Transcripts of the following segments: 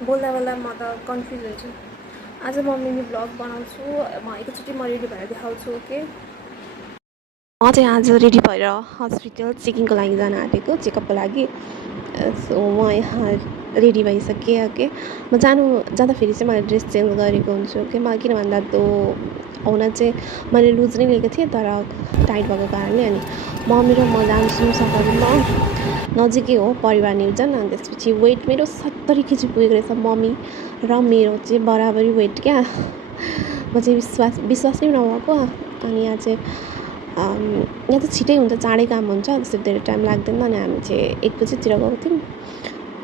बोल्दा बोल्दा म त कन्फ्युज हुन्छु। आज म मिनी भ्लग बनाउँछु। म एकैचोटि म रेडी भएर देखाउँछु। ओके, म चाहिँ आज रेडी भएर हस्पिटल चेकिङको लागि जान आँटेको, चेकअपको लागि। सो म यहाँ रेडी भइसकेँ। ओके, म जाँदाखेरि चाहिँ मैले ड्रेस चेन्ज गरेको हुन्छु। ओके, मलाई किन भन्दा त्यो हुन चाहिँ मैले लुज नै लिएको थिएँ, तर टाइट भएको कारणले अनि मम्मी र म जान्छौँ सफारीमा। नजिकै हो, परिवार नियोजन। अनि त्यसपछि वेट मेरो 70 केजी पुगेको रहेछ। मम्मी र मेरो चाहिँ बराबरी वेट क्या। म चाहिँ विश्वास नै नभएको। अनि यहाँ चाहिँ यहाँ त छिटै हुन्छ, चाँडै काम हुन्छ, त्यस्तो धेरै टाइम लाग्दैन। अनि हामी चाहिँ 1 बजीतिर गएको थियौँ।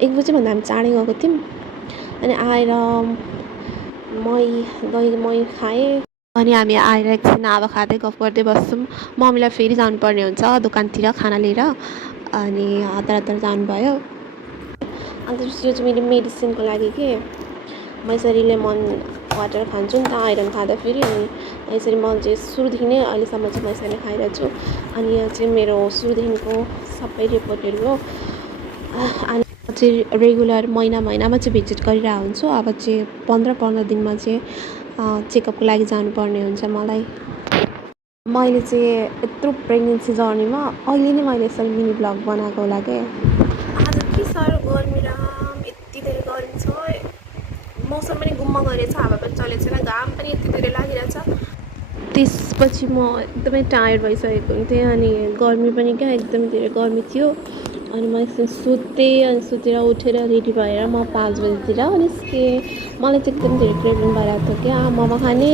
1 बजीभन्दा हामी चाँडै गएको थियौँ। अनि आएर मही खाएँ। अनि हामी आएर एकछिन हावा खाँदै गफ गर्दै बस्छौँ। मम्मीलाई फेरि जानुपर्ने हुन्छ दोकानतिर खाना लिएर। अनि हतार हतार जानुभयो। अन्त यो चाहिँ मेरो मेडिसिनको लागि के, म यसरी लेमन वाटर खान्छु नि त आइरन खाँदाखेरि। अनि यसरी म चाहिँ सुरुदेखि नै अहिलेसम्म चाहिँ म यसरी खाइरहेको छु। अनि यो चाहिँ मेरो सुरुदेखिको सबै रिपोर्टहरू हो। अनि चाहिँ रेगुलर महिनामा चाहिँ भिजिट गरिरहेको हुन्छु। अब चाहिँ 15 दिनमा चाहिँ चेकअपको लागि जानुपर्ने हुन्छ मलाई। मैले चाहिँ यत्रो प्रेग्नेन्सी जर्नीमा अहिले नै मैले यसरी मिनी भ्लग बनाएको होला क्या। आज के साह्रो गर्मी र यति धेरै गर्मी छ। मौसम पनि गुम्म गरेछ, हावा पनि चलेको छैन, घाम पनि यति धेरै लागिरहेछ। त्यसपछि म एकदमै टायर्ड भइसकेको हुन्थेँ। अनि गर्मी पनि क्या एकदमै धेरै गर्मी थियो। अनि म एकछिन सुतेँ। अनि सुतेर उठेर रेडी भएर म 5 बजीतिर निस्केँ। मलाई चाहिँ एकदम धेरै क्रेभिङ भइरहेको थियो क्या मोमो खाने।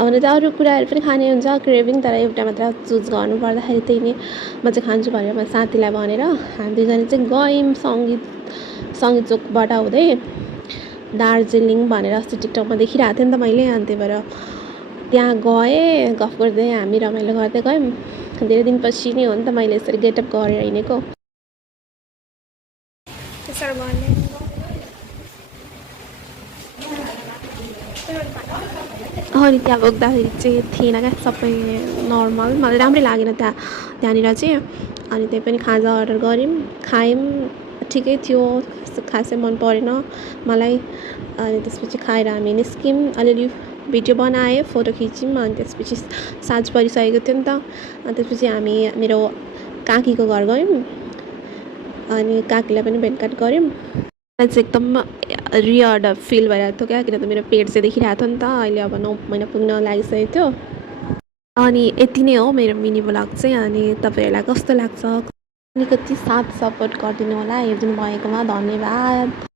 हुन त अरू कुराहरू पनि खाने हुन्छ क्रेभिङ, तर एउटा मात्र चुज गर्नु पर्दाखेरि त्यही नै म चाहिँ खान्छु भनेर म साथीलाई भनेर हामी दुईजना चाहिँ गयौँ सङ्गीत चोकबाट हुँदै दार्जिलिङ भनेर अस्ति टिकटकमा देखिरहेको थिएँ नि त मैले। अनि त्यही भएर त्यहाँ गएँ, गफ गर्दै हामी रमाइलो गर्दै गयौँ। धेरै दिनपछि नै हो नि त मैले यसरी गेटअप गरेर हिँडेको। अनि त्यहाँ पुग्दाखेरि चाहिँ थिएन क्या, सबै नर्मल। मलाई राम्रै लागेन त्यहाँनिर चाहिँ। अनि त्यही पनि खाजा अर्डर गऱ्यौँ, खायौँ, ठिकै थियो, खासै मन परेन मलाई। अनि त्यसपछि खाएर हामी निस्क्यौँ, अलिअलि भिडियो बनाएँ, फोटो खिच्यौँ। अनि त्यसपछि साँझ परिसकेको थियो नि त। अनि त्यसपछि हामी मेरो काकीको घर गयौँ। अनि काकीलाई पनि भेटघाट गऱ्यौँ। मलाई चाहिँ एकदम रियर्ड फिल भइरहेको थियो क्या, किनभने मेरो पेट चाहिँ देखिरहेको थियो नि त। अहिले अब 9 महिना पुग्न लागिसकेको थियो। अनि यति नै हो मेरो मिनी भ्लग चाहिँ। अनि तपाईँहरूलाई कस्तो लाग्छ, अलिकति साथ सपोर्ट गरिदिनु होला। हेरिदिनु भएकोमा धन्यवाद।